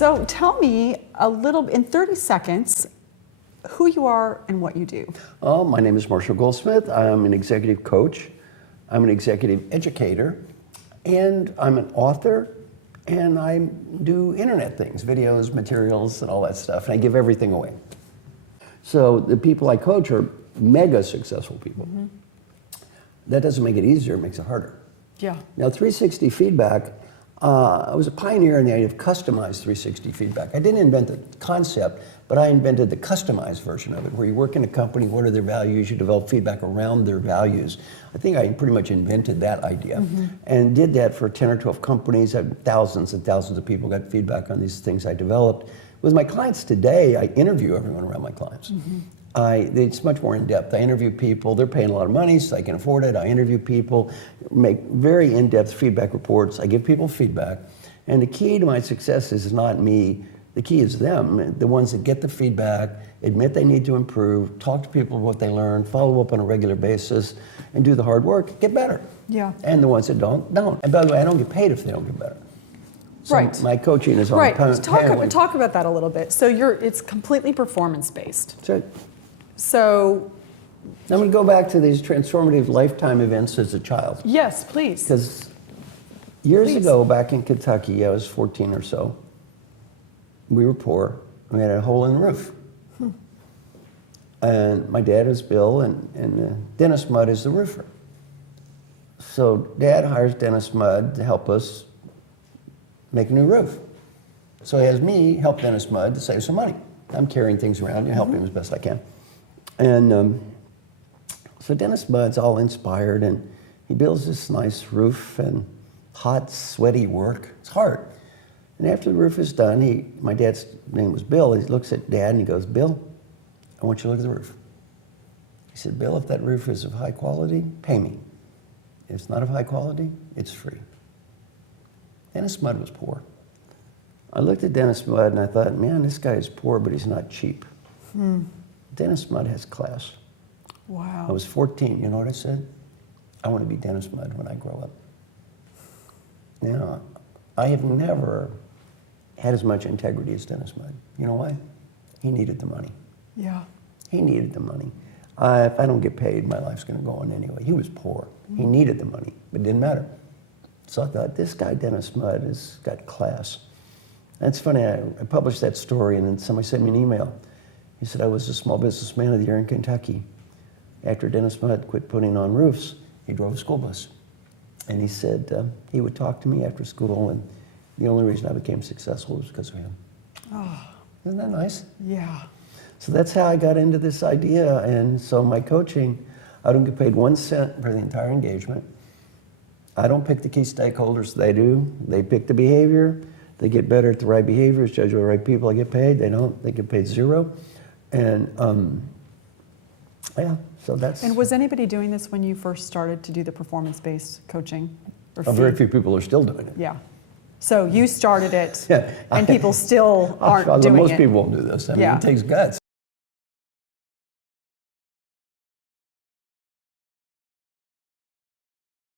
So tell me a little, in 30 seconds, who you are and what you do. Oh, my name is Marshall Goldsmith. I'm an executive coach. I'm an executive educator, and I'm an author, and I do internet things, videos, materials, and all that stuff, and I give everything away. So the people I coach are mega successful people. Mm-hmm. That doesn't make it easier, it makes it harder. Yeah. Now, 360 feedback, I was a pioneer in the idea of customized 360 feedback. I didn't invent the concept, but I invented the customized version of it, where you work in a company, what are their values, you develop feedback around their values. I think I pretty much invented that idea, and did that for 10 or 12 companies. Thousands and thousands of people got feedback on these things I developed. With my clients today, I interview everyone around my clients. It's much more in-depth. I interview people, they're paying a lot of money, so I can afford it. I interview people, make very in-depth feedback reports. I give people feedback. And the key to my success is not me, the key is them, the ones that get the feedback, admit they need to improve, talk to people about what they learn, follow up on a regular basis, and do the hard work, get better. Yeah. And the ones that don't. And by the way, I don't get paid if they don't get better. So right. My coaching is on right. paneling. Talk about that a little bit. So it's completely performance-based. That's right. So I'm going to go back to these transformative lifetime events as a child. yes, please. Because years ago, back in Kentucky, I was 14 or so, we were poor. We had a hole in the roof. And my dad was Bill, and Dennis Mudd is the roofer. So Dad hires Dennis Mudd to help us make a new roof. So he has me help Dennis Mudd to save some money. I'm carrying things around and helping him as best I can. And so Dennis Mudd's all inspired, and he builds this nice roof, and hot, sweaty work. It's hard. And after the roof is done, my dad's name was Bill, he looks at Dad and he goes, "Bill, I want you to look at the roof." He said, "Bill, if that roof is of high quality, pay me. If it's not of high quality, it's free." Dennis Mudd was poor. I looked at Dennis Mudd and I thought, man, this guy is poor, but he's not cheap. Dennis Mudd has class. Wow. I was 14, you know what I said? I want to be Dennis Mudd when I grow up. You know, I have never had as much integrity as Dennis Mudd. You know why? He needed the money. Yeah. He needed the money. If I don't get paid, my life's going to go on anyway. He was poor. He needed the money, but it didn't matter. So I thought, this guy, Dennis Mudd, has got class. And it's funny, I published that story, and then somebody sent me an email. He said, I was a small businessman of the year in Kentucky. After Dennis Mudd quit putting on roofs, he drove a school bus. And he said he would talk to me after school, and the only reason I became successful was because of him. Oh. Isn't that nice? Yeah. So that's how I got into this idea. And so my coaching, I don't get paid 1 cent for the entire engagement. I don't pick the key stakeholders, they do. They pick the behavior. They get better at the right behaviors, judge the right people, I get paid. They don't, they get paid zero. And yeah, so that's... And was anybody doing this when you first started to do the performance-based coaching? Or very few people are still doing it. Yeah. So you started it, Yeah. and people still aren't doing most it. people won't do this. I mean, Yeah. it takes guts.